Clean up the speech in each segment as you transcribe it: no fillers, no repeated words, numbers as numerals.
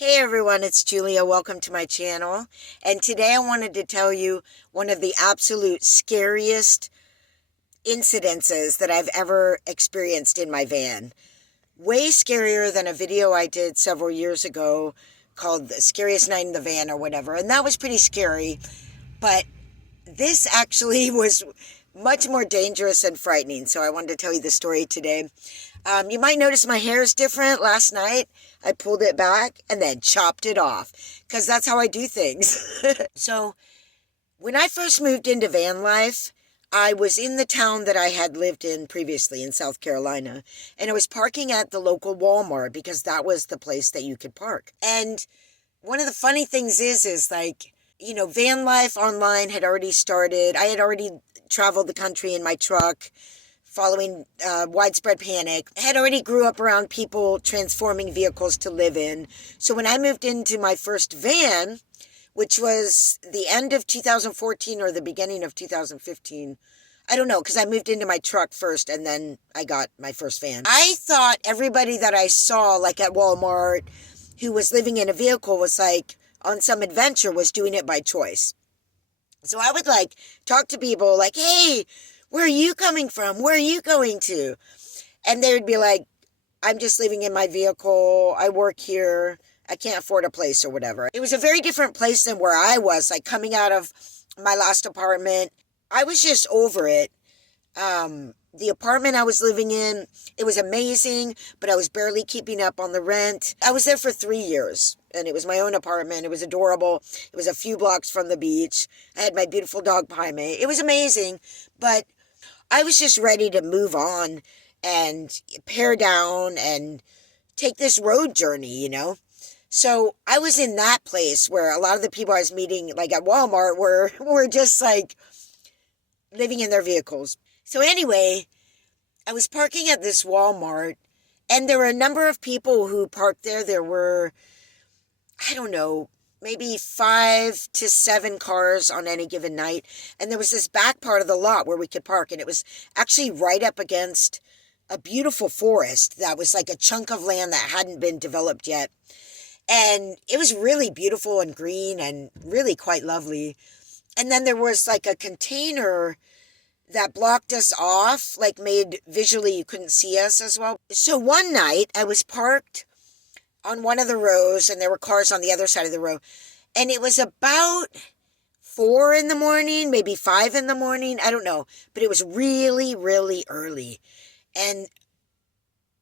Hey everyone, it's Julia. Welcome to my channel. And today I wanted to tell you one of the absolute scariest incidences that I've ever experienced in my van. Way scarier than a video I did several years ago called The Scariest Night in the Van or whatever. And that was pretty scary. But this actually was much more dangerous and frightening. So I wanted to tell you the story today. You might notice my hair is different. Last night, I pulled it back and then chopped it off because that's how I do things. So when I first moved into van life, I was in the town that I had lived in previously in South Carolina, and I was parking at the local Walmart because that was the place that you could park. And one of the funny things is like, van life online had already started. I had already traveled the country in my truck following widespread panic. I had already grew up around people transforming vehicles to live in. So when I moved into my first van, which was the end of 2014 or the beginning of 2015, I don't know, because I moved into my truck first and then I got my first van. I thought everybody that I saw, like at Walmart, who was living in a vehicle was like on some adventure, was doing it by choice. So I would like talk to people like, hey, where are you coming from? Where are you going to? And they would be like, I'm just living in my vehicle. I work here. I can't afford a place or whatever. It was a very different place than where I was, like coming out of my last apartment. I was just over it. The apartment I was living in, it was amazing, but I was barely keeping up on the rent. I was there for 3 years, and it was my own apartment. It was adorable. It was a few blocks from the beach. I had my beautiful dog, Paime. It was amazing, but I was just ready to move on and pare down and take this road journey, So I was in that place where a lot of the people I was meeting, like at Walmart, were just like living in their vehicles. So anyway, I was parking at this Walmart, and there were a number of people who parked there. There were, I don't know, maybe 5 to 7 cars on any given night. And there was this back part of the lot where we could park. And it was actually right up against a beautiful forest that was like a chunk of land that hadn't been developed yet. And it was really beautiful and green and really quite lovely. And then there was like a container that blocked us off, like made visually you couldn't see us as well. So one night I was parked on one of the rows and there were cars on the other side of the row. And it was about 4 in the morning, maybe 5 in the morning. I don't know. But it was really, really early. And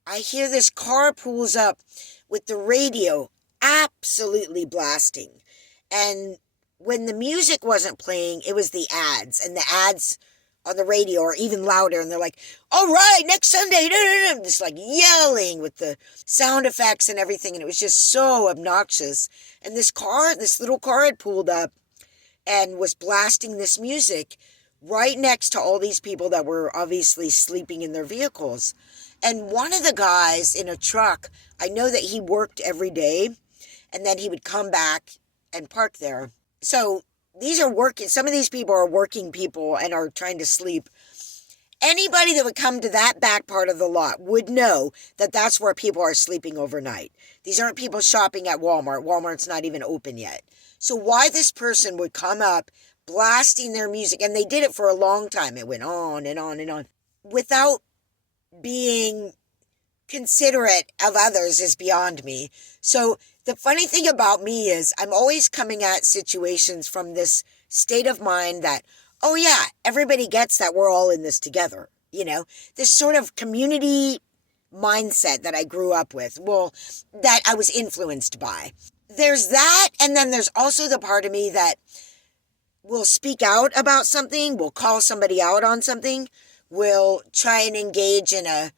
I hear this car pulls up with the radio absolutely blasting. And when the music wasn't playing, it was the ads. And the ads on the radio are even louder, and they're like, all right, next Sunday, just like yelling with the sound effects and everything, and it was just so obnoxious. And this little car had pulled up and was blasting this music right next to all these people that were obviously sleeping in their vehicles. And one of the guys in a truck, I know that he worked every day, and then he would come back and park there. So some of these people are working people and are trying to sleep. Anybody that would come to that back part of the lot would know that that's where people are sleeping overnight. These aren't people shopping at Walmart. Walmart's not even open yet. So why this person would come up blasting their music, and they did it for a long time. It went on and on and on without being considerate of others is beyond me. So the funny thing about me is I'm always coming at situations from this state of mind that, oh yeah, everybody gets that we're all in this together. This sort of community mindset that I grew up with, that I was influenced by. There's that, and then there's also the part of me that will speak out about something, will call somebody out on something, will try and engage in a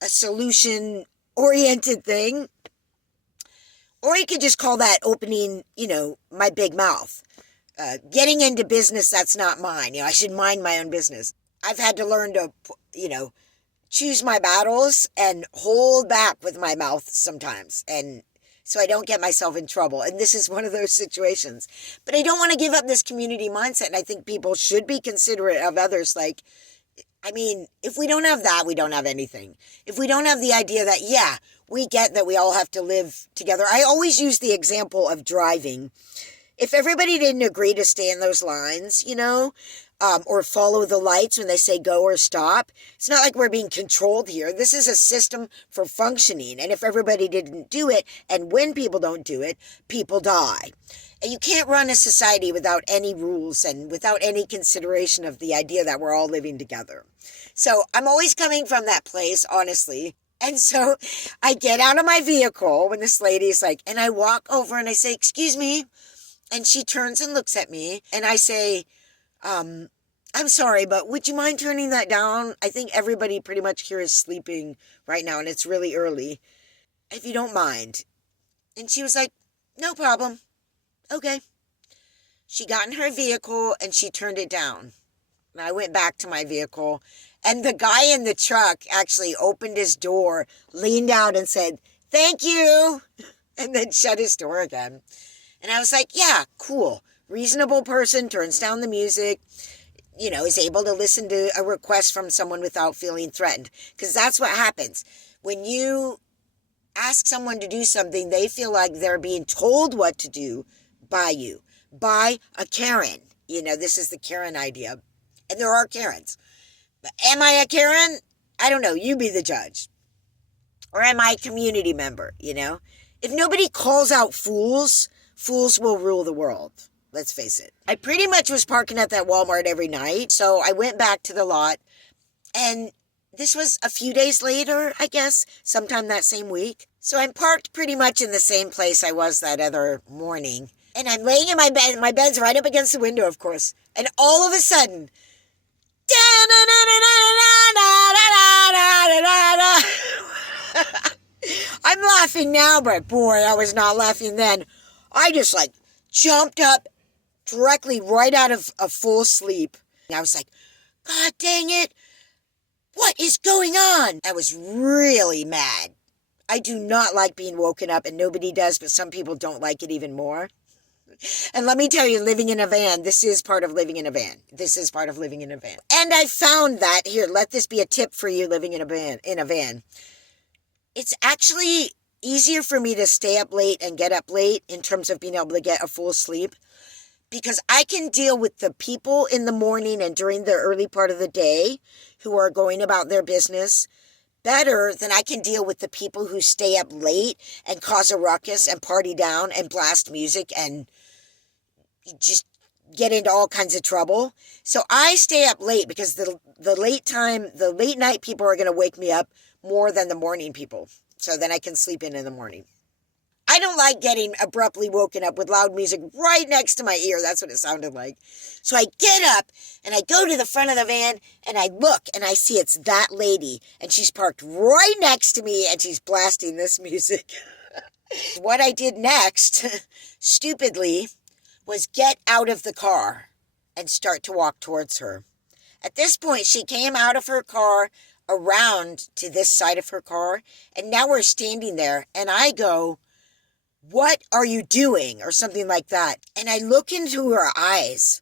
solution-oriented thing. Or you could just call that opening, my big mouth. Getting into business that's not mine. I should mind my own business. I've had to learn to, choose my battles and hold back with my mouth sometimes. And so I don't get myself in trouble. And this is one of those situations. But I don't want to give up this community mindset. And I think people should be considerate of others. Like, I mean, if we don't have that, we don't have anything. If we don't have the idea that, yeah, we get that we all have to live together. I always use the example of driving. If everybody didn't agree to stay in those lines, or follow the lights when they say go or stop, it's not like we're being controlled here. This is a system for functioning. And if everybody didn't do it, and when people don't do it, people die. And you can't run a society without any rules and without any consideration of the idea that we're all living together. So I'm always coming from that place, honestly. And so I get out of my vehicle when this lady is like, and I walk over and I say, excuse me. And she turns and looks at me and I say, I'm sorry, but would you mind turning that down? I think everybody pretty much here is sleeping right now and it's really early. If you don't mind. And she was like, no problem. Okay. She got in her vehicle and she turned it down. And I went back to my vehicle and the guy in the truck actually opened his door, leaned out and said, thank you. And then shut his door again. And I was like, yeah, cool. Reasonable person, turns down the music, is able to listen to a request from someone without feeling threatened. Because that's what happens. When you ask someone to do something, they feel like they're being told what to do by you, by a Karen. This is the Karen idea. And there are Karens. But am I a Karen? I don't know. You be the judge. Or am I a community member, If nobody calls out fools will rule the world. Let's face it. I pretty much was parking at that Walmart every night. So I went back to the lot. And this was a few days later, I guess, sometime that same week. So I'm parked pretty much in the same place I was that other morning. And I'm laying in my bed. My bed's right up against the window, of course. And all of a sudden, I'm laughing now, but boy, I was not laughing then. I just jumped up directly right out of a full sleep. And I was like, God dang it. What is going on? I was really mad. I do not like being woken up, and nobody does, but some people don't like it even more. And let me tell you, living in a van, this is part of living in a van. This is part of living in a van. And I found that, here, let this be a tip for you living in a van. It's actually easier for me to stay up late and get up late in terms of being able to get a full sleep, because I can deal with the people in the morning and during the early part of the day who are going about their business better than I can deal with the people who stay up late and cause a ruckus and party down and blast music and just get into all kinds of trouble. So I stay up late because the late night people are going to wake me up more than the morning people. So then I can sleep in the morning. I don't like getting abruptly woken up with loud music right next to my ear. That's what it sounded like. So I get up and I go to the front of the van and I look and I see it's that lady. And she's parked right next to me and she's blasting this music. What I did next, stupidly, was get out of the car and start to walk towards her. At this point, she came out of her car around to this side of her car. And now we're standing there and I go, what are you doing? Or something like that. And I look into her eyes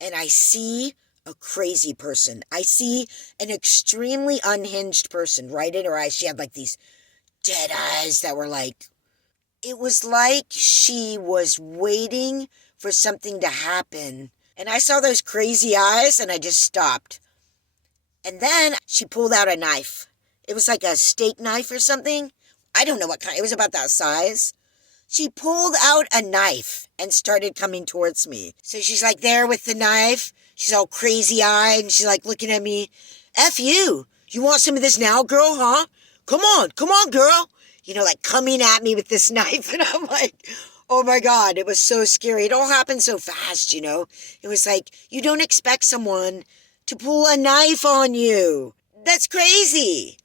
and I see a crazy person. I see an extremely unhinged person right in her eyes. She had these dead eyes that were it was like she was waiting for something to happen. And I saw those crazy eyes and I just stopped. And then she pulled out a knife. It was like a steak knife or something. I don't know what kind. It was about that size. She pulled out a knife and started coming towards me. So she's there with the knife. She's all crazy-eyed and she's looking at me. F you. You want some of this now, girl, huh? Come on, girl. Coming at me with this knife. And I'm oh my God, it was so scary. It all happened so fast, It was you don't expect someone to pull a knife on you. That's crazy.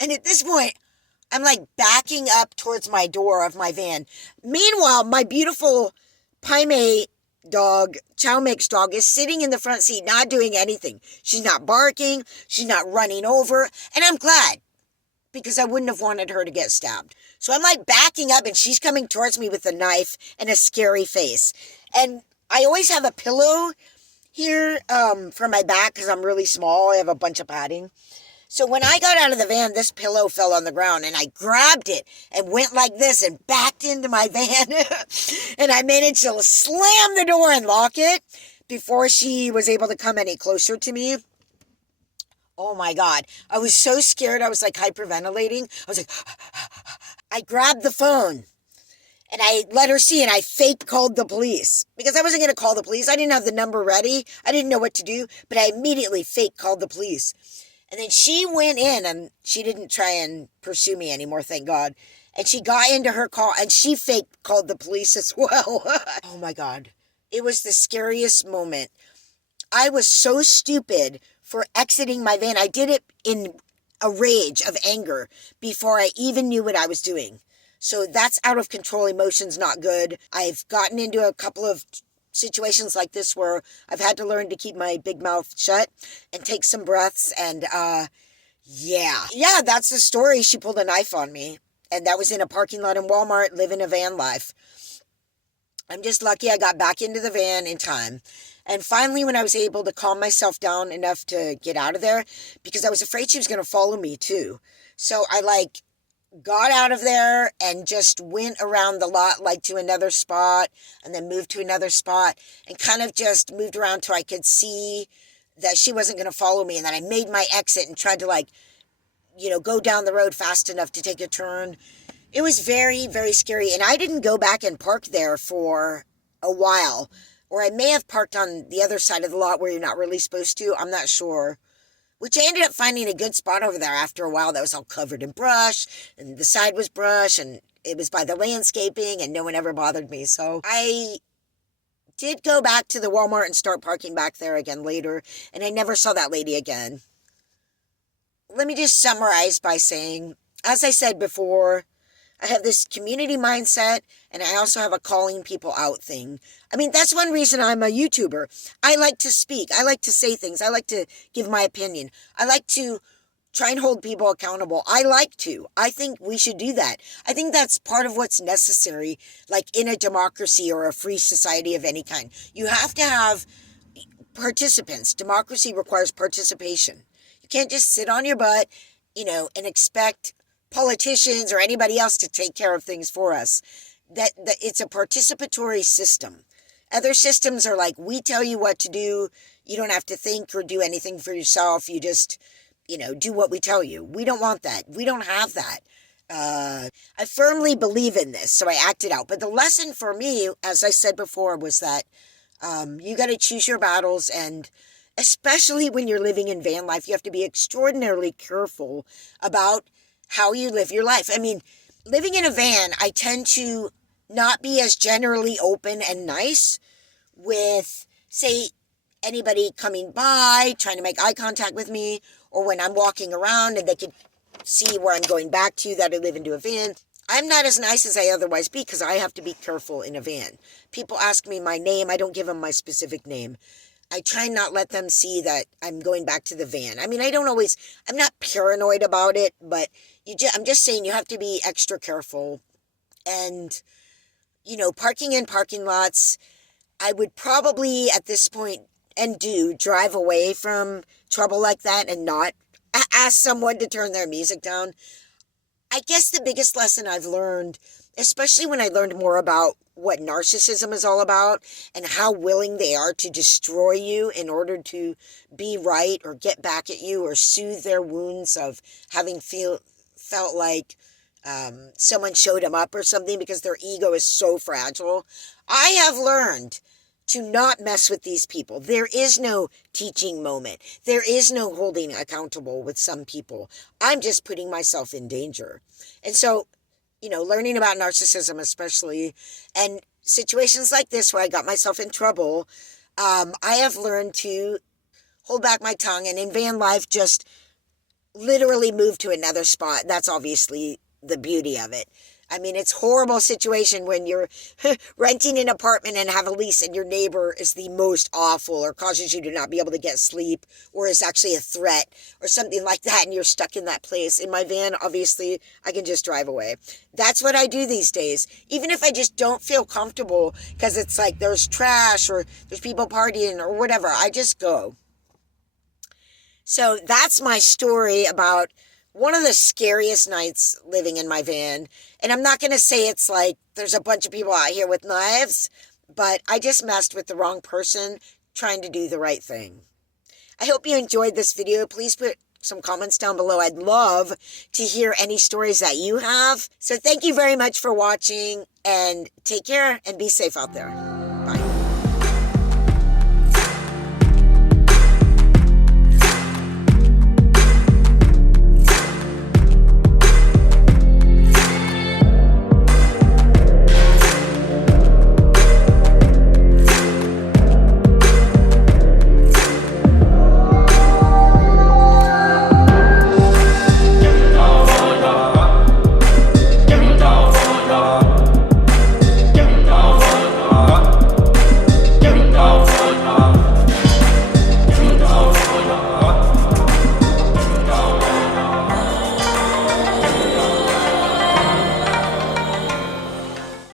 And at this point, I'm backing up towards my door of my van. Meanwhile, my beautiful Paime dog, Chow Mix dog, is sitting in the front seat, not doing anything. She's not barking. She's not running over. And I'm glad, because I wouldn't have wanted her to get stabbed. So I'm backing up and she's coming towards me with a knife and a scary face. And I always have a pillow here for my back because I'm really small. I have a bunch of padding. So when I got out of the van, this pillow fell on the ground and I grabbed it and went like this and backed into my van. And I managed to slam the door and lock it before she was able to come any closer to me. Oh my God. I was so scared. I was like hyperventilating. I was like, I grabbed the phone and I let her see, and I fake called the police because I wasn't going to call the police. I didn't have the number ready. I didn't know what to do, but I immediately fake called the police. And then she went in and she didn't try and pursue me anymore, thank God. And she got into her car and she fake called the police as well. Oh my God. It was the scariest moment. I was so stupid for exiting my van. I did it in a rage of anger before I even knew what I was doing. So that's out of control. Emotions not good. I've gotten into a couple of situations like this where I've had to learn to keep my big mouth shut and take some breaths. And yeah, that's the story. She pulled a knife on me. And that was in a parking lot in Walmart, living a van life. I'm just lucky I got back into the van in time. And finally, when I was able to calm myself down enough to get out of there, because I was afraid she was going to follow me too. So I got out of there and just went around the lot to another spot and then moved to another spot and kind of just moved around till I could see that she wasn't going to follow me. And then I made my exit and tried to go down the road fast enough to take a turn. It was very, very scary. And I didn't go back and park there for a while, or I may have parked on the other side of the lot where you're not really supposed to. I'm not sure. Which I ended up finding a good spot over there after a while that was all covered in brush, and the side was brush, and it was by the landscaping, and no one ever bothered me. So I did go back to the Walmart and start parking back there again later, and I never saw that lady again. Let me just summarize by saying, as I said before, I have this community mindset, and I also have a calling people out thing. I mean, that's one reason I'm a YouTuber. I like to speak. I like to say things. I like to give my opinion. I like to try and hold people accountable. I think we should do that. I think that's part of what's necessary, in a democracy or a free society of any kind. You have to have participants. Democracy requires participation. You can't just sit on your butt, and expect politicians or anybody else to take care of things for us. That it's a participatory system. Other systems are we tell you what to do. You don't have to think or do anything for yourself. You just, do what we tell you. We don't want that. We don't have that. I firmly believe in this, so I acted out. But the lesson for me, as I said before, was that you got to choose your battles, and especially when you're living in van life, you have to be extraordinarily careful about how you live your life. I mean, living in a van, I tend to not be as generally open and nice with, say, anybody coming by, trying to make eye contact with me, or when I'm walking around and they could see where I'm going back to, that I live into a van. I'm not as nice as I otherwise be because I have to be careful in a van. People ask me my name. I don't give them my specific name. I try not let them see that I'm going back to the van. I mean, I'm not paranoid about it, but I'm just saying you have to be extra careful. And, parking in parking lots, I would probably at this point drive away from trouble like that and not ask someone to turn their music down. I guess the biggest lesson I've learned, especially when I learned more about what narcissism is all about and how willing they are to destroy you in order to be right or get back at you or soothe their wounds of having felt like someone showed them up or something because their ego is so fragile. I have learned to not mess with these people. There is no teaching moment. There is no holding accountable with some people. I'm just putting myself in danger. And so, learning about narcissism especially, and situations like this where I got myself in trouble, I have learned to hold back my tongue, and in van life, just literally move to another spot. That's obviously the beauty of it. I mean, it's a horrible situation when you're renting an apartment and have a lease and your neighbor is the most awful or causes you to not be able to get sleep or is actually a threat or something like that and you're stuck in that place. In my van, obviously, I can just drive away. That's what I do these days. Even if I just don't feel comfortable because it's like there's trash or there's people partying or whatever, I just go. So that's my story about one of the scariest nights living in my van. And I'm not going to say it's like there's a bunch of people out here with knives, but I just messed with the wrong person trying to do the right thing. I hope you enjoyed this video. Please put some comments down below. I'd love to hear any stories that you have. So thank you very much for watching and take care and be safe out there.